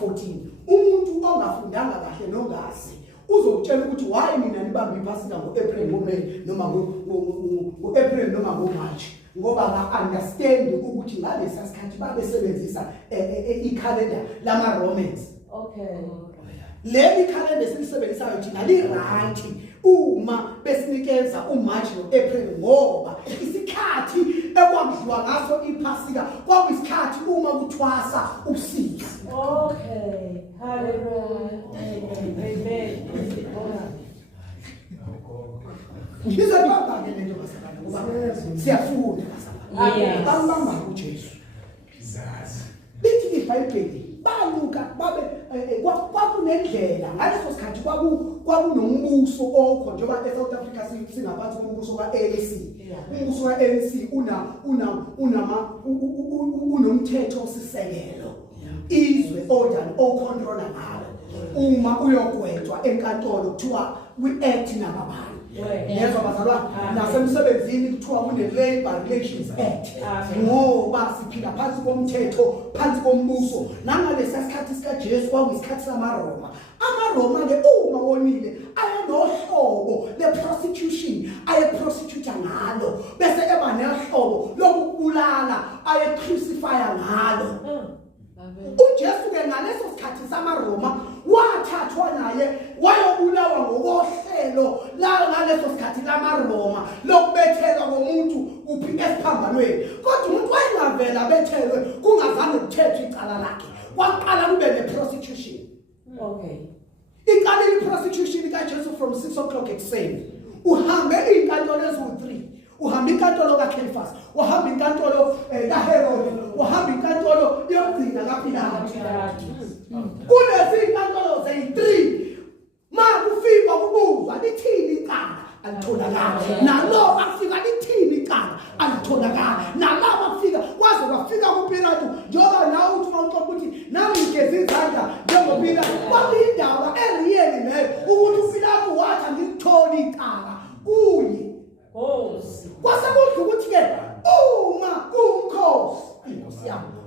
14 umuntu ongafundanga kahle nongazi uzokutshela ukuthi why mina nibamba iphasika ngo-April ngoMay noma ngo-April noma ngoMarch ngoba ba-understand ukuthi ngalesa sikhathi babesebenzisa ikhalenda lama-Romans. Okay. Leli khalenda esilisebenzisayo thina li-right uma besinikeza uMarch no-April ngoba isikhathi ekwakudliwa ngaso iphasika kwakuyisikhathi uma kuthwasa ubusika. Okay. Hallelujah. Amen. Ngizobamba ke lento basabana ngoba siyafunda basabana. Bambamba uJesu. Lithi iBhayibheli baluka babe kwakunendlela ngaleso sikhathi kwakunombuso okho njengoba eSouth Africa singaphansi kombuso kaANC. Umbuso kaANC unomthetho osisekelo. Izwe order ocontrola ngalo. Uma uyogwetshwa enkantolo kuthiwa we-act nababani. Yezwa bazalwa nasemsebenzini kuthiwa kune-Labor Relations Act ngoba siphila phansi komthetho phansi kombuso. Nangalesa sikhathi sikaJesu kwakuyisikhathi samaRoma. AmaRoma ke uma wonile ayenohlobo le-prostitution ayeprostitute ngalo bese eba nehlobo lokubulala ayecrucifya ngalo. uJesu ke ngaleso sikhathi samaRoma wathathwa naye wayobulawa ngokohlelo la ngaleso sikhathi lamaRoma lokubethelwa komuntu uphi esiphambanweni. Kodwa umuntu wayengavela bethelwe kungazange kuthethwe icala lakhe. Waqala kube ne-prostitution. Okay. Iqalile i-prostitution kaJesu from 6 o'clock ekuseni. Uhambe inkantolo eziwu-3. Uhambe inkantolo kaCleophas, uhambe inkantolo kaHerod, uhambe inkantolo yokugcina kaPilato. Kulezi inkantolo zeyi-3 makufika kubuzwa lithini icala alitholakala. Nalo afika lithini icala alitholakala. Nalabo afika kwaze kwafika kuPilato njengoba nawe uthi mawuxoxa ukuthi nami ngigeza izandla njengoPilato. Kwakuyindaba eriyeli leyo ukuthi uPilato wathi angikutholi icala kuye. Kwasekudla ukuthi ke uma umkhosi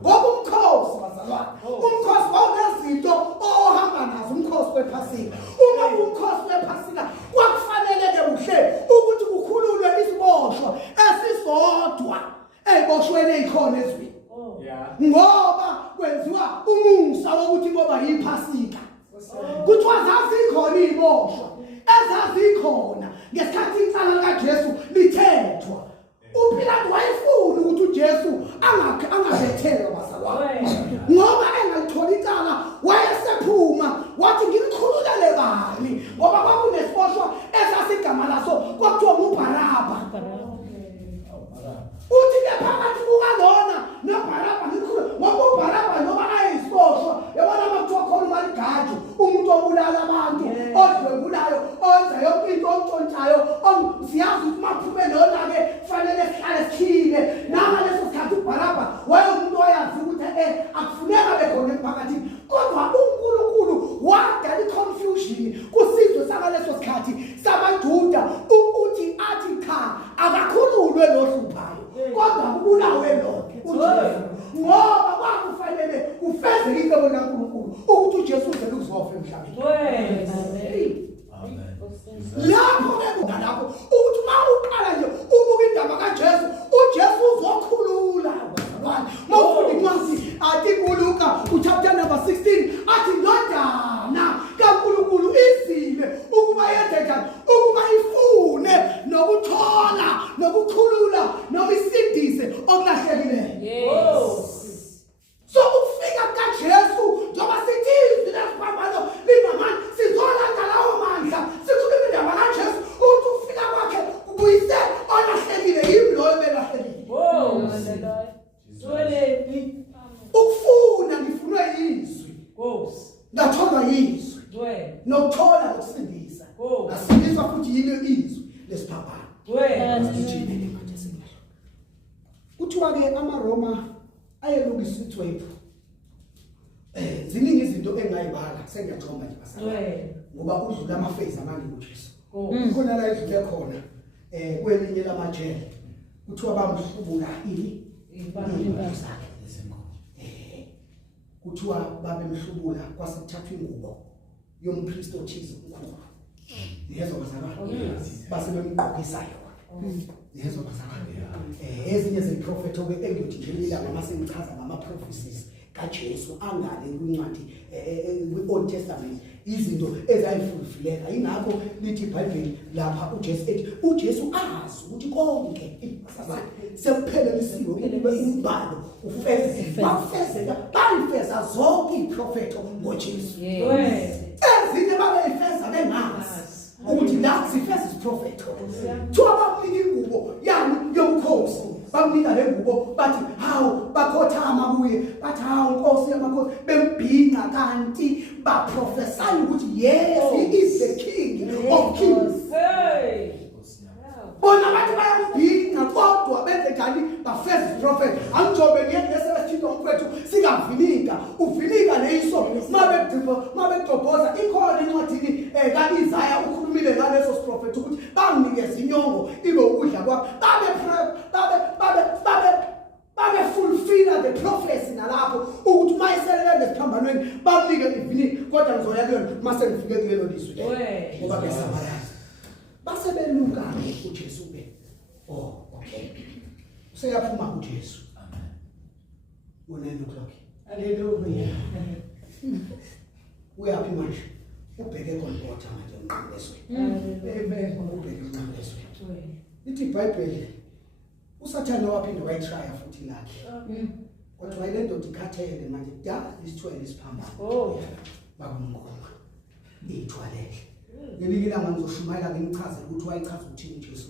ngoba umkhosi bazalwane umkhosi wawunezinto ohamba nazo umkhosi wephasika. Uma umkhosi wephasika kwakufanele ke kuhle ukuthi kukhululwe isiboshwa esisodwa eziboshweni ezikhona ezweni ngoba kwenziwa umusa wokuthi ngoba yiphasika kuthiwa zazikhona iziboshwa ezazikhona ngesikhathi icala likaJesu lithethwa. uPilato wayefuna ukuthi uJesu angabethelwa bazalwane ngoba engalitholi icala wayesephuma wathi ngimkhululele bani ngoba kwakunesiboshwa esasigama laso kwakuthiwa nguBaraba. Uthi ke phakathi kukalona noBaraba ngikhulule ngoba uBaraba noma ayisiboshwa yabona makuthiwa khona umaligaju umuntu obulala abantu odlwengulayo onza yonke into ontshontshayo siyazi ukuthi maphume lona-ke kufanele sihlale sikhile. Nangaleso sikhathi uBaraba wayemuntu oyazi ukuthi akufuneka bekhona emphakathini kodwa uNkulunkulu wadala i-confusion kusizwe sangaleso sikhathi samaJuda ukuthi athi cha akakhululwe lohluphayo kodwa kubulawe lo uJesu ngoba kwakufanele kufeze into kaNkulunkulu ukuthi uJesu uzele ukuzofa emhlabeni. Lapho ke kunalapho ukuthi mawuqala nje ubuka indaba kaJesu uJesu uzokhulula bazalwane. Mawufunda incwadi athi kuLuka chapter number 16 athi indodana kaNkulunkulu izile ukuba yenze njani ukuba ifune nokuthola nokukhulula noma isindise okulahlekileyo. So ukufika kaJesu njengoba sithi lesiphambano lingamani sizolanda lawo mandla sikhuluma indaba kaJesu ukuthi ukufika kwakhe kubuyise olahlekile yimi lo ebelahlekile. Ukufuna ngifunwe yizwi ngatholwa yizwi nokuthola nokusindisa ngasindiswa futhi yilo izwi lesiphaphano. Kuthiwa-ke amaRoma ayelungisa ithwephu. Ziningi izinto engayibala sengiyachoma nje basala ngoba kudlula amaphase amanje kuJesu. Khona la idlule khona kwelinye lamajele kuthiwa bamhlubula impilo zakhe ezinkulu. kuthiwa babemhlubula kwasekuthathwa ingubo yompriest othize omkhulu. Yezwa bazalwane base bemgqokisa yona. Yezwa bazalwane ezinye zeprofethi obengiyothi nje ilanga mase ngichaza ngama prophecies kaJesu angale kwincwadi kwi-Old Testament izinto ezayifulfileka. Ingakho lithi iBhayibheli lapha uJesu azi ukuthi konke sekuphelelisiwe umbhalo ufezeka bayifeza zonke iprofethi ngoJesu. Ezinye babeyifeza bengazi ukuthi la sifeza isiprofethi. Thiwa bamnika ingubo yani yomkhosi, bamnika le ngubo bathi hawu bakhothama kuye bathi hawu Nkosi yamakhosi bembhinqa kanti baprofesaya ukuthi yes he is the king of kings. Bona bathi bayambhinqa kodwa benze njani bafeza isiprofethi. Angijobe ngeke lesebethitha umfowethu singavinika uvinika leyiso mabedobhoza ikhona incwadini kaIsaya ukhulumile ngaleso siprofethi ukuthi banginikeza inyongo ibe ukudla kwabo babe fulfill the prophecy nalapho ukuthi mayiselele lesiphambanweni bamnike iviniki kodwa ngizoya kuyona mase ngifike kulelo lizwi ngoba besabayazi basebeluka uJesu be okay useyaphuma uJesu amen 9 o'clock haleluya uyaphi manje ubheke konke manje umqondeswe amen ubheke umqondeswe ithi iBhayibheli uSathane waphinde wayitry futhi lakhe kodwa ile ndoda ikhathele manje da isithwele isiphambano bakuNkulunkulu ithwalele ngelinye ilanga ngizoshumayela ngimchazele ukuthi wayichaza ukuthini uJesu.